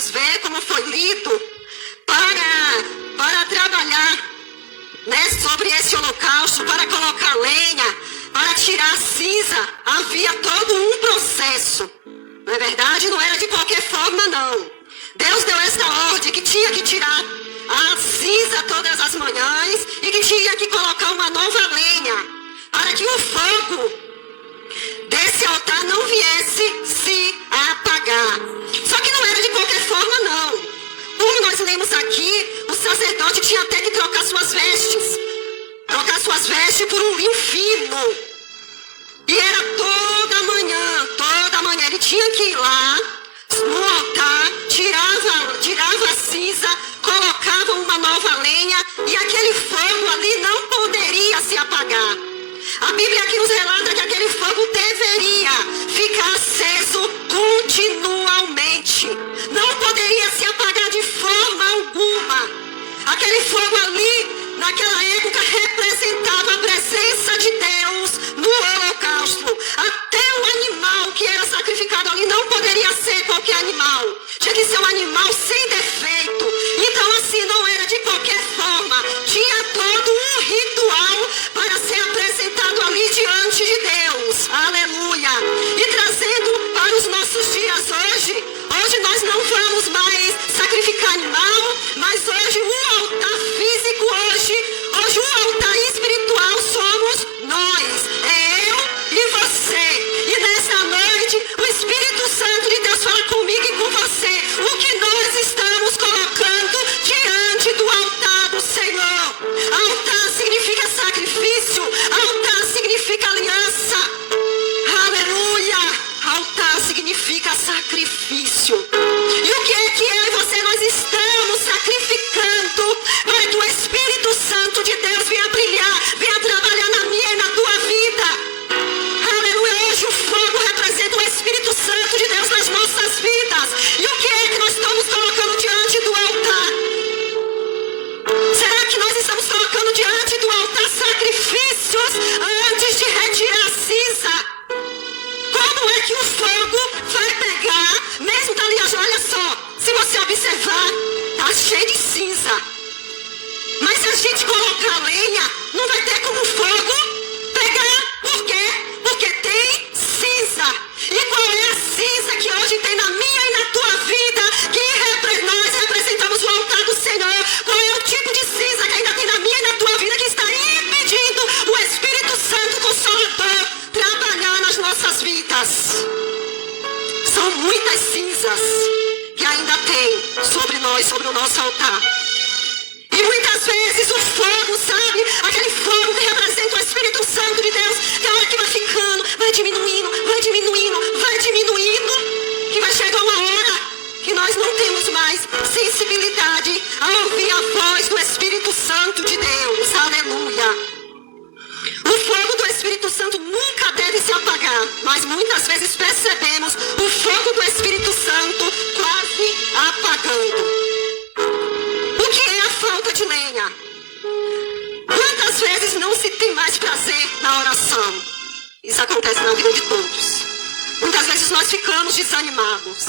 Deus ver como foi lido para trabalhar, né, sobre esse holocausto, para colocar lenha, para tirar a cinza. Havia todo um processo. Não é verdade? Não era de qualquer forma, não. Deus deu esta ordem que tinha que tirar a cinza todas as manhãs e que tinha que colocar uma nova lenha para que o fogo desse altar não viesse se apagar. Só que não era de qualquer forma, não. Como nós lemos aqui, o sacerdote tinha até que trocar suas vestes. Trocar suas vestes por um linho fino. E era toda manhã. Ele tinha que ir lá no altar, tirava a cinza, colocava uma nova lenha e aquele fogo ali não poderia se apagar. A Bíblia aqui nos relata que aquele fogo deveria ficar aceso continuamente. Não poderia se apagar de forma alguma. Aquele fogo ali, naquela época, representava a presença de Deus no holocausto. Até o animal que era sacrificado ali não poderia ser qualquer animal. Tinha que ser um animal sem defeito. Então assim, não era de qualquer forma. Tinha todo um ritual para ser apresentado ali diante de Deus. Aleluia. E trazendo para os nossos dias hoje nós não vamos mais sacrificar animal, mas hoje o altar físico, hoje o altar espiritual somos nós. É eu e você. E nessa noite o Espírito Santo de Deus fala comigo e com você. O que nós estamos colocando diante do altar do Senhor. Altar significa sacrifício. Altar significa aliança. Aleluia. Altar significa sacrifício. E o que é que eu e você nós estamos sacrificando para que o Espírito Santo de Deus venha brilhar, venha trabalhar na minha e na tua vida? Aleluia. Hoje o fogo representa o Espírito Santo de Deus nas nossas vidas. E o que é que nós estamos colocando diante do altar? Será que nós estamos colocando diante do altar sacrifícios antes de retirar a cinza? Como é que o fogo vai pegar, mesmo tá ali, olha só, se você observar, tá cheio de cinza. Mas se a gente colocar lenha, não vai ter como o fogo pegar. Por quê? Porque tem cinza. E qual é a cinza que hoje tem na minha e na tua vida, que nós representamos o altar do Senhor? Qual é o tipo de cinza que ainda tem na minha e na tua vida que está impedindo o Espírito Santo Consolador trabalhar nas nossas vidas? São muitas cinzas que ainda tem sobre nós, sobre o nosso altar. E muitas vezes o fogo, sabe? Aquele fogo que representa o Espírito Santo de Deus, que a hora que vai ficando, vai diminuindo, que vai chegar uma hora que nós não temos mais sensibilidade a ouvir a voz do Espírito Santo de Deus. Aleluia. O fogo do Espírito Santo nunca deve se apagar, mas muitas vezes percebemos o fogo do Espírito Santo quase apagando. O que é a falta de lenha? Quantas vezes não se tem mais prazer na oração? Isso acontece na vida de todos. Muitas vezes nós ficamos desanimados.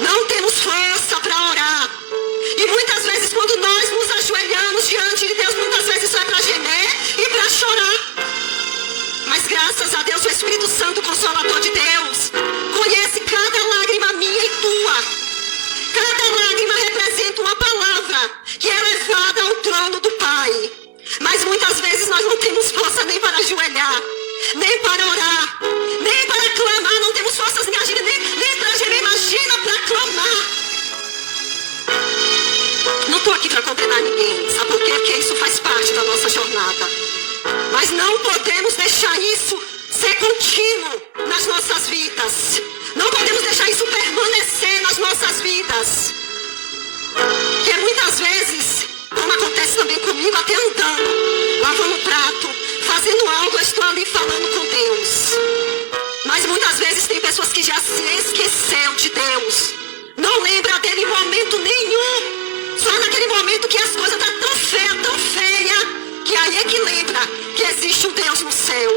Não temos força para orar. E muitas vezes quando nós nos ajoelhamos diante de Deus, muitas vezes isso é para gemer e para chorar. Mas graças a Deus, o Espírito Santo Consolador de Deus conhece cada lágrima minha e tua. Cada lágrima representa uma palavra que é levada ao trono do Pai. Mas muitas vezes nós não temos força nem para ajoelhar, nem para orar, nem para clamar. Não temos forças nem para gemer, imagina para clamar. Não estou aqui para condenar ninguém, sabe por quê? Porque isso faz parte da nossa jornada. Mas não podemos deixar isso ser contínuo nas nossas vidas. Não podemos deixar isso permanecer nas nossas vidas. Porque muitas vezes, como acontece também comigo, até andando, lavando prato, fazendo algo, eu estou ali falando com Deus. Mas muitas vezes tem pessoas que já se esqueceu de Deus. Não lembra dele em momento nenhum. Só naquele momento que as coisas estão tão feia, que aí é que lembra que existe um Deus no céu.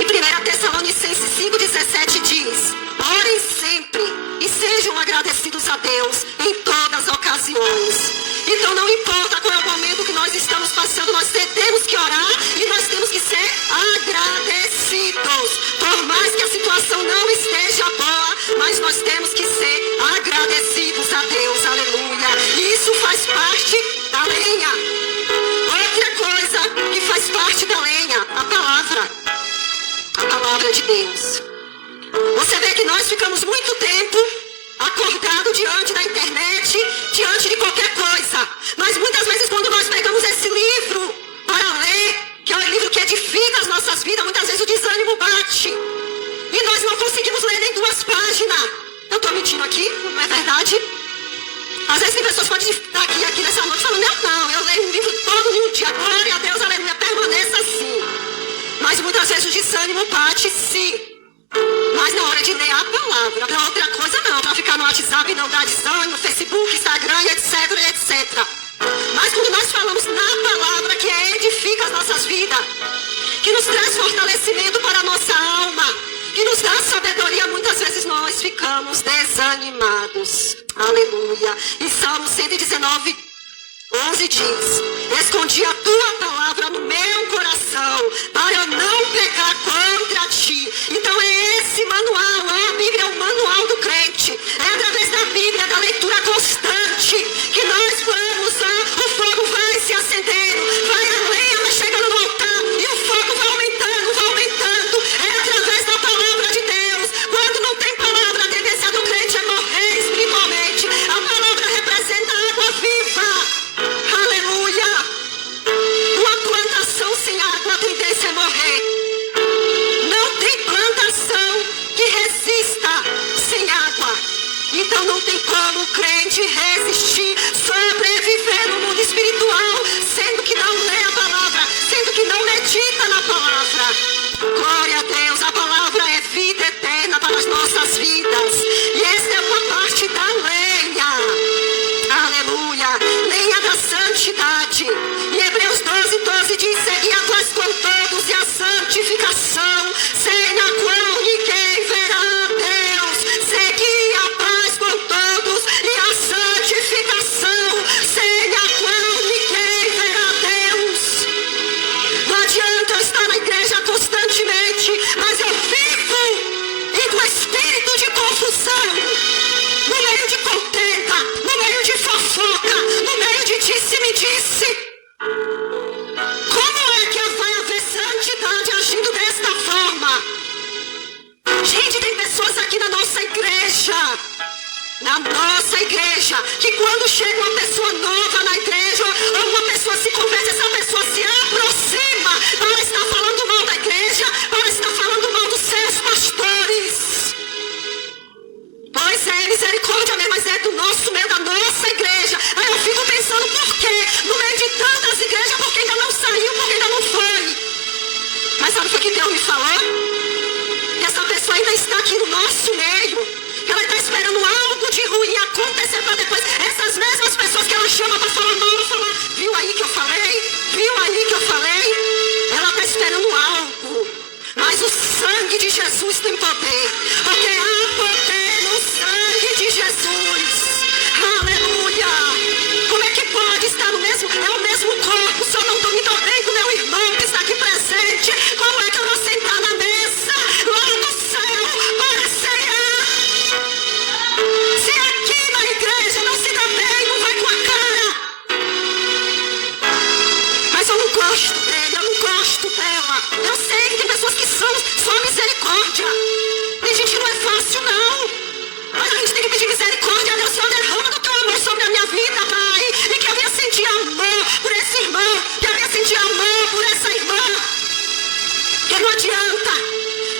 E 1 Tessalonicenses 5,17 diz: orem sempre e sejam sejam agradecidos a Deus em todas as ocasiões. Então não importa qual é o momento que nós estamos passando, nós temos que orar e nós temos que ser agradecidos. Por mais que a situação não esteja boa, mas nós temos que ser agradecidos a Deus, aleluia. E isso faz parte da lenha. Outra coisa que faz parte da lenha, a palavra de Deus. Você vê que nós ficamos muito tempo acordado diante da internet, diante de qualquer coisa. Mas muitas vezes quando nós pegamos esse livro para ler, que é um livro que edifica as nossas vidas, muitas vezes o desânimo bate. E nós não conseguimos ler nem 2 páginas. Eu estou mentindo aqui, não é verdade? Às vezes tem pessoas que podem estar aqui nessa noite falando, eu leio um livro todo em um dia. Glória a Deus, aleluia, permaneça assim. Mas muitas vezes o desânimo bate sim. Mas na hora de ler a palavra, para outra coisa não, para ficar no WhatsApp não dá desânimo, Facebook, Instagram, etc, etc. Mas quando nós falamos na palavra que edifica as nossas vidas, que nos traz fortalecimento para a nossa alma, que nos dá sabedoria, muitas vezes nós ficamos desanimados. Aleluia. E Salmo 119, 11 diz: escondi a tua palavra no meu coração, para eu não pecar contra ti. Então é esse manual, a Bíblia é o manual do crente. É através da Bíblia, da leitura constante, que nós vamos, o fogo vai se acendendo, vai a lenha, vai chegando no altar, e o fogo vai aumentando, vai aumentando. É através da palavra de Deus. Quando não tem palavra, a tendência do crente é morrer espiritualmente. A palavra representa a água viva. Aleluia. Uma plantação sem água, a tendência é morrer. Não tem plantação que resista sem água. Então não tem como o crente resistir, sobreviver no mundo espiritual, sendo que não lê a palavra, sendo que não medita na palavra. Glória a Deus, a palavra é vida eterna para as nossas vidas. E essa é uma parte da lenha. Aleluia. Lenha da santidade. Em Hebreus 12, 12 diz: segui a paz com todos e a santificação, sem a qual ninguém verá a Deus. Segui a paz com todos e a santificação, sem a qual ninguém verá a Deus. Não adianta eu estar na igreja constantemente, mas eu vivo em um espírito de confusão, no meio de contenda, no meio de fofoca, no meio de disse-me-disse. Como é que vai haver santidade agindo desta forma? Gente, tem pessoas aqui na nossa igreja, que quando chega uma pessoa nova na igreja, ou uma pessoa se converte, essa pessoa se aproxima para estar falando mal da igreja, para estar falando mal dos seus pastores. Pois é, misericórdia mesmo, mas é do nosso meio, da nossa igreja. Aí eu fico pensando, por quê? No meio de tantas igrejas, porque ainda não saiu, porque ainda não foi. Mas sabe o que Deus me falou? Que essa pessoa ainda está aqui no nosso meio. Que ela está esperando algo de ruim acontecer para depois. Essas mesmas pessoas que ela chama para falar mal, ela fala, viu aí que eu falei? Viu aí que eu falei? Ela está esperando algo. Mas o sangue de Jesus tem poder. Porque há poder no sangue de Jesus. Aleluia. Como é que pode estar no mesmo? É o mesmo corpo. Só não estou me dando bem com meu irmão que está aqui presente. Como é que eu vou sentar na mesa lá no céu para cear? Se aqui na igreja não se dá bem, não vai com a cara. Mas eu não gosto dele, eu não gosto dela. Eu sei que tem pessoas que são só misericórdia. Tem gente que não é fácil, não. Mas a gente tem que pedir misericórdia a Deus. Senhor, derrama do teu amor sobre a minha vida, Pai. E que eu venha sentir amor por esse irmão. Que eu venha sentir amor por essa irmã. Porque não adianta.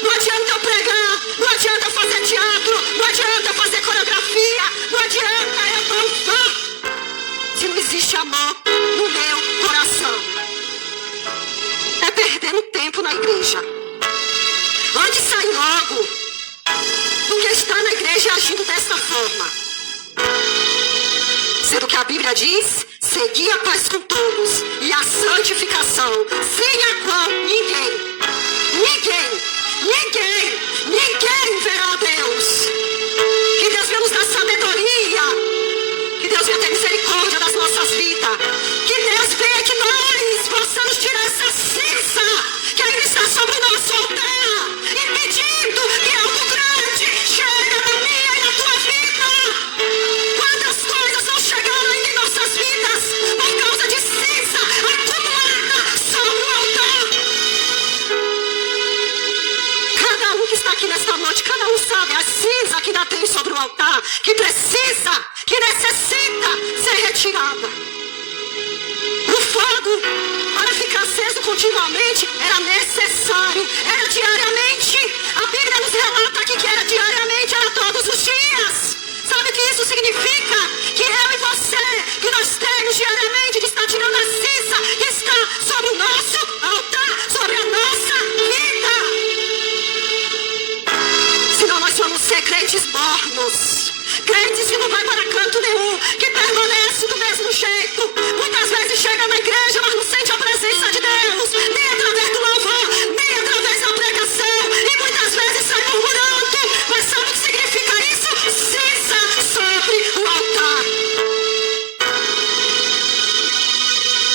Não adianta eu pregar. Não adianta eu fazer teatro. Não adianta eu fazer coreografia. Não adianta eu dançar. Se não existe amor no meu coração. É perdendo tempo na igreja. Antes sai logo do que está na igreja agindo dessa forma. Sendo que a Bíblia diz: segui a paz com todos e a santificação, sem a qual ninguém verá a Deus. Que Deus venha nos dar que precisa, que necessita ser retirada. O fogo, para ficar aceso continuamente, era necessário, era diariamente. A Bíblia nos relata aqui que era diariamente, era todos os dias. Sabe o que isso significa? Que eu e você, que nós temos diariamente de estar tirando a cinza que está sobre o nosso altar, sobre a nossa vida. Senão nós vamos ser crentes mornos, crentes que não vai para canto nenhum, que permanece do mesmo jeito. Muitas vezes chega na igreja, mas não sente a presença de Deus, nem através do louvor, nem através da pregação, e muitas vezes sai murmurando. Mas sabe o que significa isso? Cinza sobre o altar.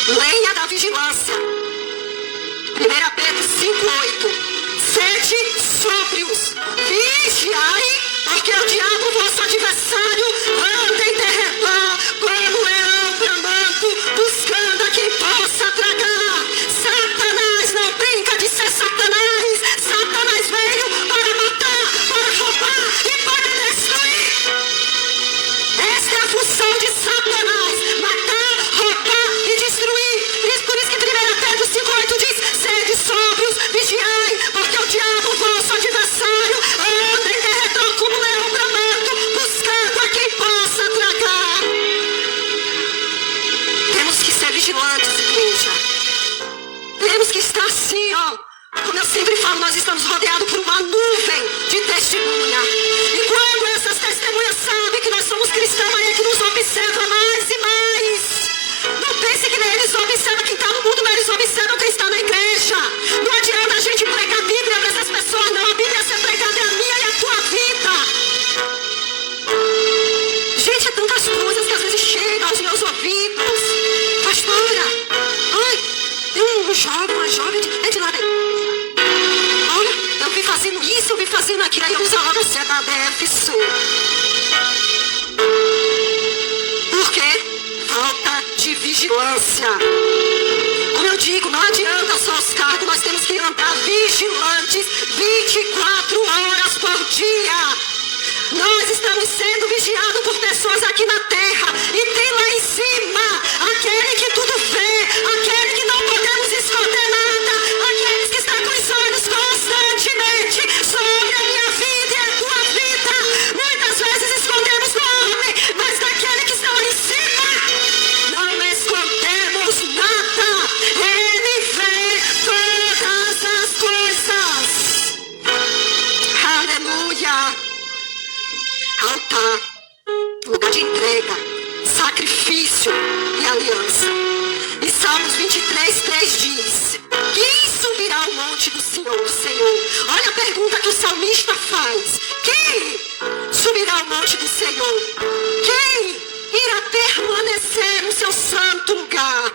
Lenha da vigilância. 1 Pedro 5:8. Sede sóbrios, vigiai, porque o diabo, vosso adversário, anda em derredor como leão bramando, buscando a quem possa tragar. Satanás não brinca de ser Satanás. Satanás veio para matar, para roubar e para destruir. Esta é a função de Satanás: matar, roubar e destruir. Por isso que 1 Pedro 5:8 diz: sede sóbrios, vigiai, porque o diabo, vosso adversário, anda em derredor como leão bramando, buscando a quem possa tragar. Temos que ser vigilantes, igreja. Temos que estar assim, ó. Como eu sempre falo, nós estamos rodeados por uma nuvem de testemunha. E quando essas testemunhas sabem que nós somos cristãos, aí é que nos observa mais e mais. Não pense que nem eles observam quem está no mundo, mas eles observam quem está na igreja. Não adianta a gente pregar a Bíblia para essas pessoas, não. A Bíblia é ser pregada é a minha e a tua vida. Gente, é tantas coisas que às vezes chegam aos meus ouvidos. Pastora, ai, tem um jovem, uma jovem, é de lá da igreja. Olha, eu vim fazendo isso, eu vim fazendo aquilo, aí eu uso a hora, você é da DFC. Por quê? Falta de vigilância. Como eu digo, não adianta só os cargos, nós temos que andar vigilantes 24 horas por dia. Nós estamos sendo vigiados por pessoas aqui na terra, e tem lá em cima aquele que tudo vê, aquele que não podemos esconder nada, aqueles que estão com os olhos constantemente sobre a minha vida e a tua vida. Muitas vezes escondemos o homem, mas daquele que está lá em cima não escondemos nada. Ele vê todas as coisas. Aleluia. Altar, lugar de entrega, sacrifício e aliança. E Salmos 23:3 diz: quem subirá ao monte do Senhor? Olha a pergunta que o salmista faz: quem subirá ao monte do Senhor? Quem irá permanecer no seu santo lugar?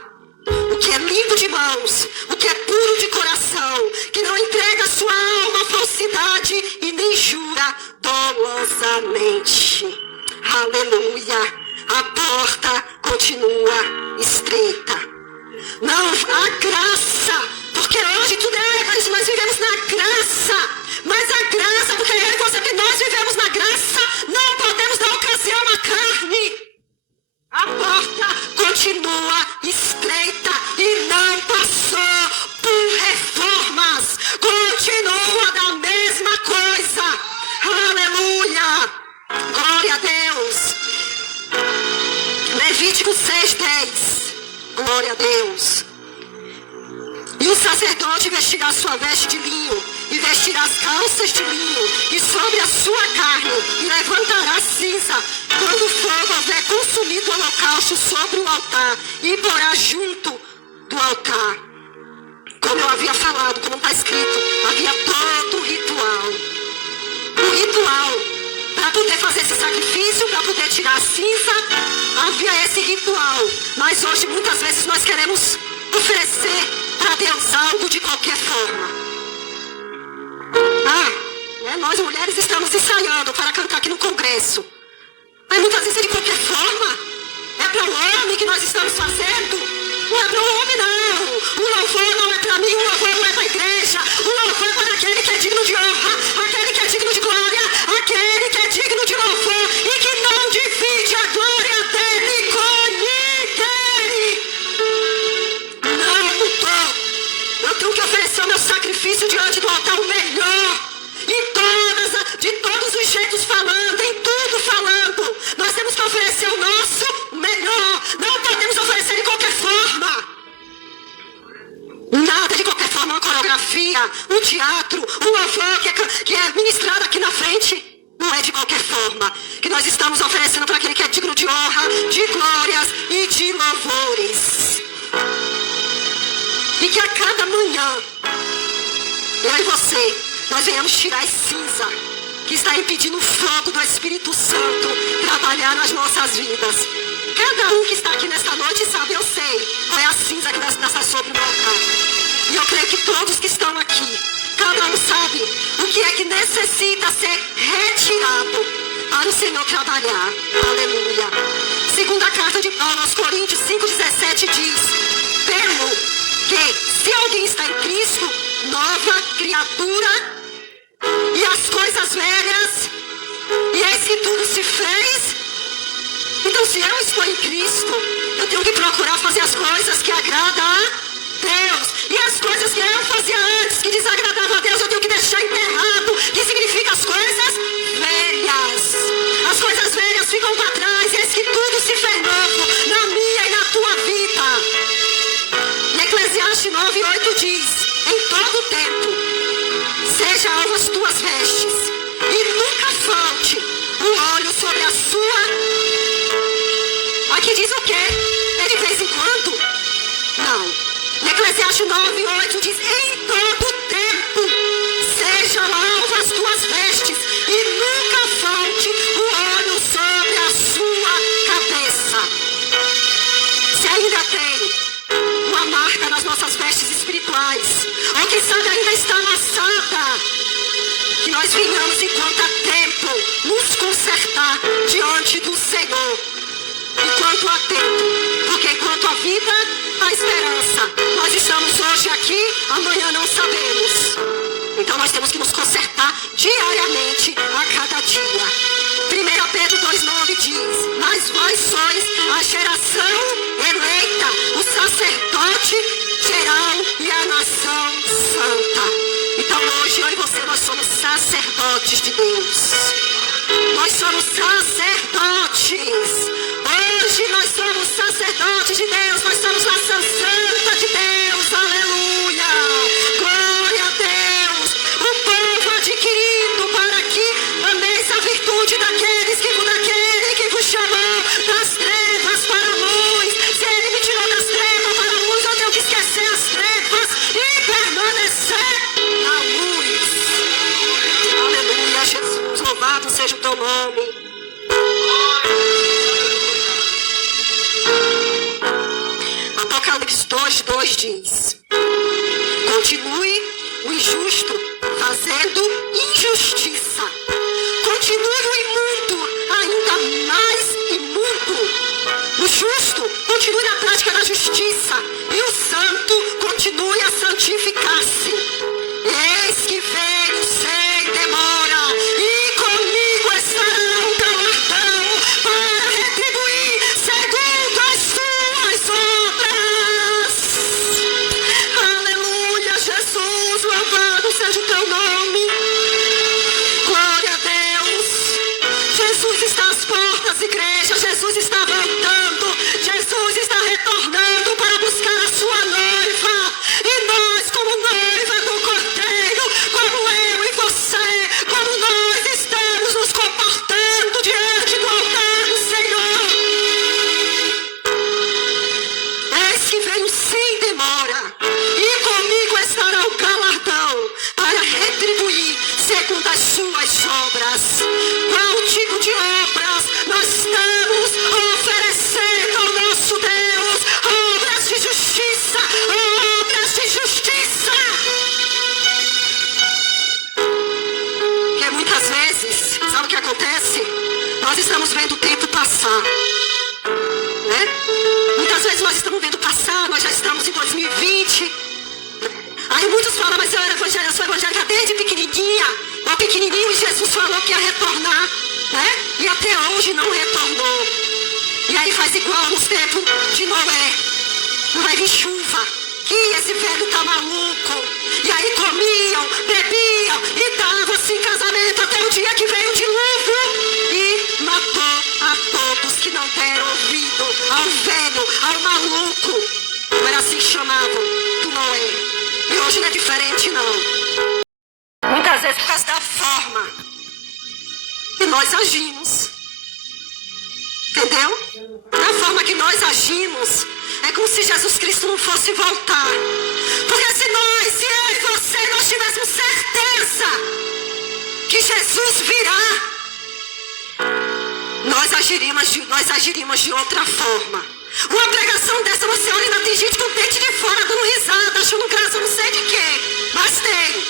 O que é limpo de mãos, o que é puro de coração, que não entrega sua alma à falsidade e nem jura dolosamente. Aleluia. A porta continua estreita. Não há graça, porque hoje tudo é, nós vivemos na graça. Mas a graça, porque eu e você, que nós vivemos na graça, não podemos dar ocasião à carne. A porta continua estreita e não passou por reformas. Continua da mesma coisa. Aleluia. Glória a Deus. Levítico 6:10. Glória a Deus. E o sacerdote vestirá sua veste de linho, e vestirá as calças de linho, e sobre a sua carne, e levantará cinza, quando o fogo houver consumido o holocausto sobre o altar, e porá junto do altar. Como eu havia falado, como está escrito, havia todo o ritual. O ritual, para poder fazer esse sacrifício, para poder tirar a cinza, havia esse ritual. Mas hoje, muitas vezes, nós queremos oferecer para Deus algo de qualquer forma. Nós mulheres estamos ensaiando para cantar aqui no congresso. Mas muitas vezes é de qualquer forma. É para o homem que nós estamos fazendo. Não é para o homem, não. O louvor não é para mim, o louvor não é para a igreja. O louvor é para aquele que é digno de honra, aquele que é digno de glória, aquele que é digno de louvor e que o teatro, o louvor que é ministrado aqui na frente, não é de qualquer forma que nós estamos oferecendo para aquele que é digno de honra, de glórias e de louvores. E que a cada manhã, eu e você, nós venhamos tirar a cinza que está impedindo o fogo do Espírito Santo trabalhar nas nossas vidas. Cada um que está aqui nesta noite sabe, eu sei, qual é a cinza que está sobre o meu altar. E eu creio que todos que estão aqui, cada um sabe o que é que necessita ser retirado para o Senhor trabalhar. Aleluia. Segunda carta de Paulo aos Coríntios 5,17 diz: pelo que se alguém está em Cristo, nova criatura, e as coisas velhas, e eis que tudo se fez. Então, se eu estou em Cristo, eu tenho que procurar fazer as coisas que agradam a Deus. E as coisas que eu fazia antes, que desagradavam a Deus, eu tenho que deixar enterrado, que significa as coisas velhas. As coisas velhas ficam para trás, e eis que tudo se fez novo na minha e na tua vida. E Eclesiastes 9:8 diz: em todo tempo, seja alvo as tuas vestes, e nunca falte o óleo sobre a sua. Aqui diz o quê? É de vez em quando? Não. Eclesiastes 9:8 diz: em todo tempo, sejam alvo as tuas vestes, e nunca falte o óleo sobre a sua cabeça. Se ainda tem uma marca nas nossas vestes espirituais, ou quem sabe ainda está amassada, que nós venhamos enquanto há tempo nos consertar diante do Senhor. Enquanto há tempo, porque enquanto há vida, há esperança. Nós estamos hoje aqui, amanhã não sabemos. Então nós temos que nos consertar diariamente, a cada dia. 1 Pedro 2,9 diz: mas vós sois a geração eleita, o sacerdote geral e a nação santa. Então hoje eu e você, nós somos sacerdotes de Deus. Nós somos sacerdotes. Hoje nós somos sacerdotes de Deus. Nós somos nação santa de Deus. Aleluia. Glória a Deus. O povo adquirido para que ameis a virtude daquele que vos chamou das trevas para a luz. Se ele me tirou das trevas para a luz, eu tenho que esquecer as trevas e permanecer na luz. Aleluia, Jesus. Louvado seja o teu nome. Apocalipse 2:2 diz: continue o injusto fazendo injustiça. Continue o imundo ainda mais imundo. O justo continue na prática da justiça. E o santo continue a santificar-se. Eis que venho sem demora. E comigo estará o galardão para retribuir segundo as suas obras. Aleluia, Jesus, louvado seja o teu nome. Glória a Deus. Jesus está às portas, igreja. Jesus está voltando. Jesus está retornando para buscar a sua noiva. E nós, como noiva do Cordeiro, como eu e você, como nós estamos nos comportando diante do altar do Senhor. Eis que venho sem demora, e comigo estará o galardão para retribuir segundo as suas obras. Qual tipo de obras nós estamos oferecendo ao nosso Deus? Obras de justiça, obras de justiça. Porque muitas vezes, sabe o que acontece? Nós estamos vendo o tempo passar, né? Muitas vezes nós estamos vendo passar, nós já estamos em 2020. Aí muitos falam: mas eu sou evangélica desde pequenininha. Ou pequenininho, e Jesus falou que ia retornar, né? E até hoje não retornou. E aí faz igual nos tempos de Noé. Não vai vir chuva. Que esse velho tá maluco. E aí comiam, bebiam e davam assim casamento até o dia que veio o dilúvio e matou a todos que não deram ouvido ao velho, ao maluco. Não era assim que chamavam do Noé. E hoje não é diferente, não. Muitas vezes por causa da forma que nós agimos. Entendeu? Da forma que nós agimos, é como se Jesus Cristo não fosse voltar. Porque se eu e você, nós tivéssemos certeza que Jesus virá, nós agiríamos de outra forma. Uma pregação dessa, você olha e ainda tem gente com o dente de fora dando risada, achando graça, não sei de quê, mas tem.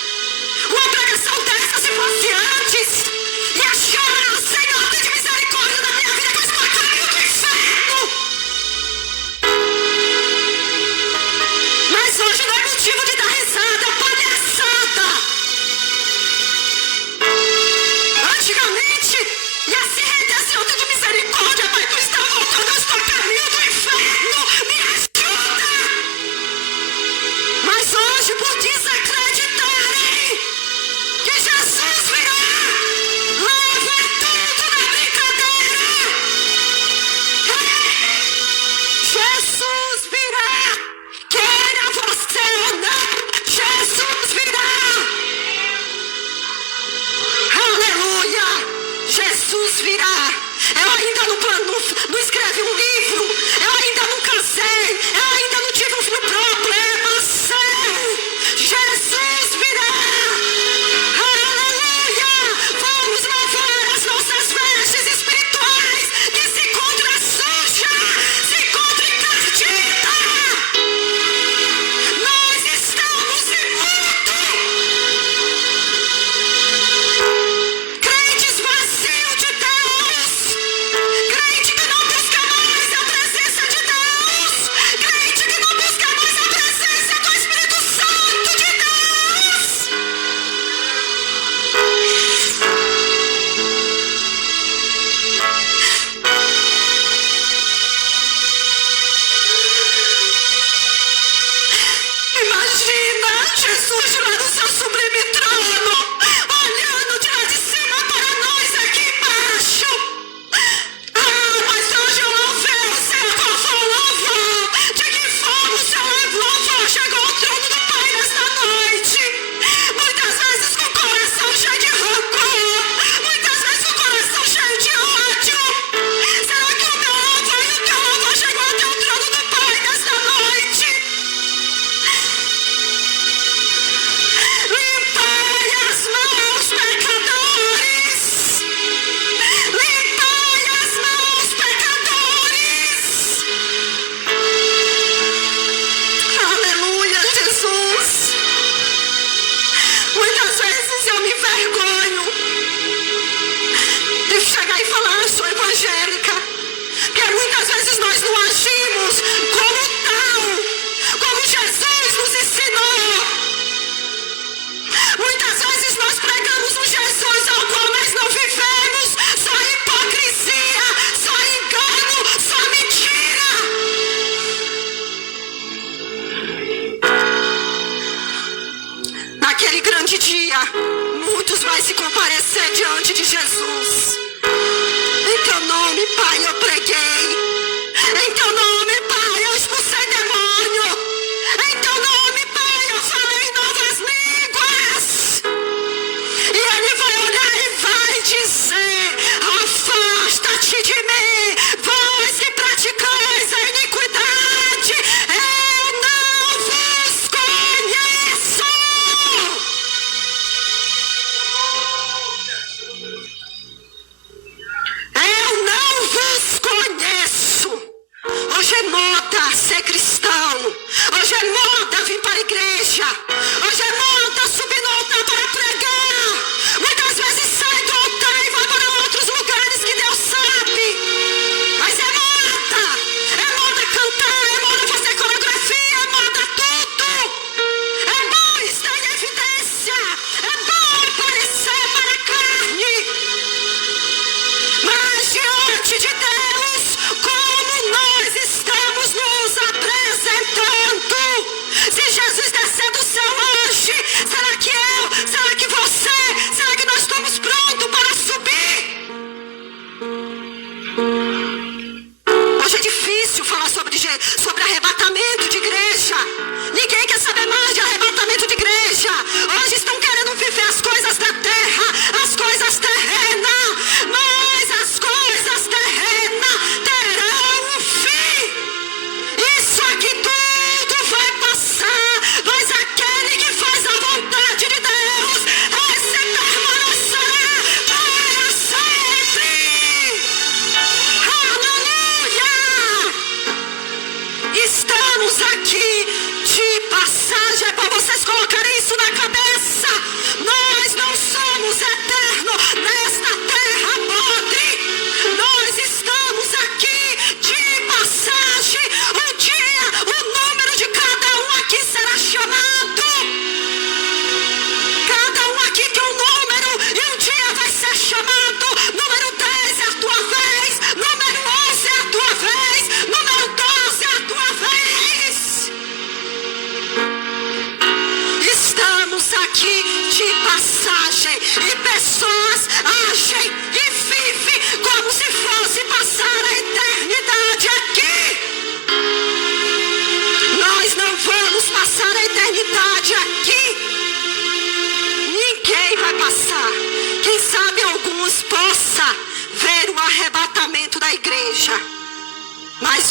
Uma pregação dessa, se fosse antes, ia chorar, Senhor, tem misericórdia da minha vida, que eu estou a caminho do inferno. Mas hoje não é motivo de dar risada, palhaçada. Antigamente, ia se render, Senhor, tem misericórdia, Pai, tu está voltando, eu estou a caminho do inferno, me ajuda. Mas hoje, por desacreditarem que Jesus virá,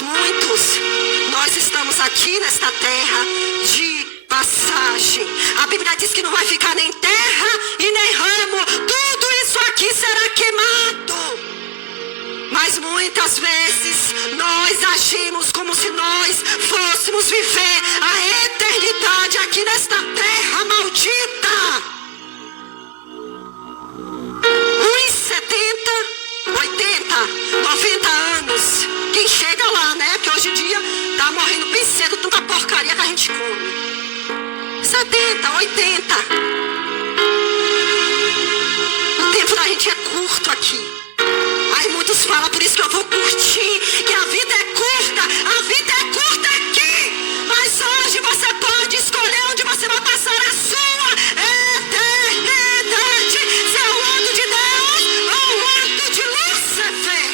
Mas muitos, nós estamos aqui nesta terra de passagem. A Bíblia diz que não vai ficar nem terra e nem ramo. Tudo isso aqui será queimado. Mas muitas vezes nós agimos como se nós fôssemos viver a eternidade aqui nesta terra maldita. Uns 70, 80, 90 anos. Quem chega lá, né? Que hoje em dia tá morrendo bem cedo, tanta porcaria que a gente come. 70, 80. O tempo da gente é curto aqui. Aí muitos falam, por isso que eu vou curtir, que a vida é curta aqui. Mas hoje você pode escolher onde você vai passar a sua eternidade. Se é o lado de Deus ou o lado de Lúcifer.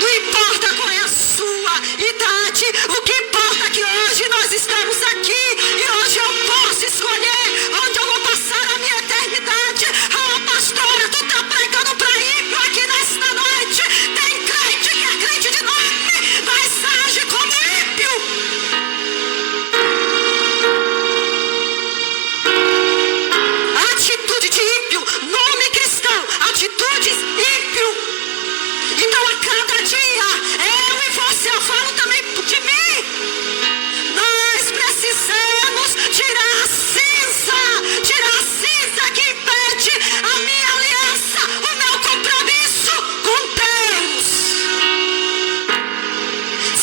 Não importa qual é a sua idade, o que importa é que hoje nós estamos aqui. E hoje eu posso escolher onde eu vou passar a minha eternidade. Ah, pastora, tu tá pregando pra ímpio aqui nesta noite. Tem crente que é crente de nome, mas age como ímpio. Atitude de ímpio, nome cristão, atitudes ímpio. Então a cada dia, eu e você, eu falo também de mim. Nós precisamos tirar a cinza que impede a minha aliança, o meu compromisso com Deus.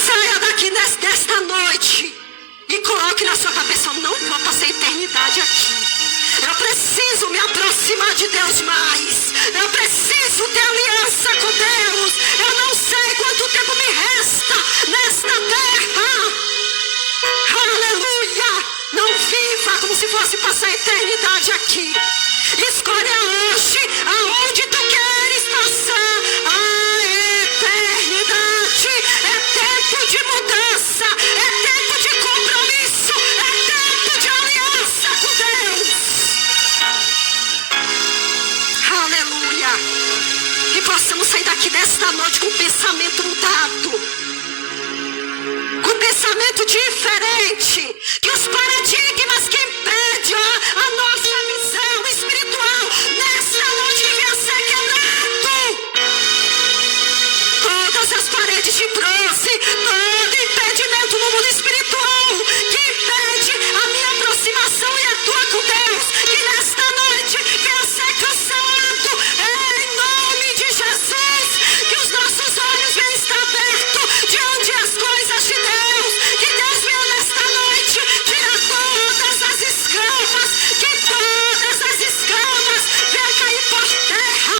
Saia daqui nesta noite e coloque na sua cabeça: eu não vou passar a eternidade aqui. Eu preciso me aproximar de Deus mais. Eu preciso ter aliança com Deus. Eu não sei quanto tempo me resta nesta terra. Aleluia! Não viva como se fosse passar a eternidade aqui. Escolha hoje aonde tu queres passar a eternidade. É tempo de mudança. É tempo de compromisso. É tempo de aliança com Deus. Aleluia! E possamos sair daqui desta noite com um pensamento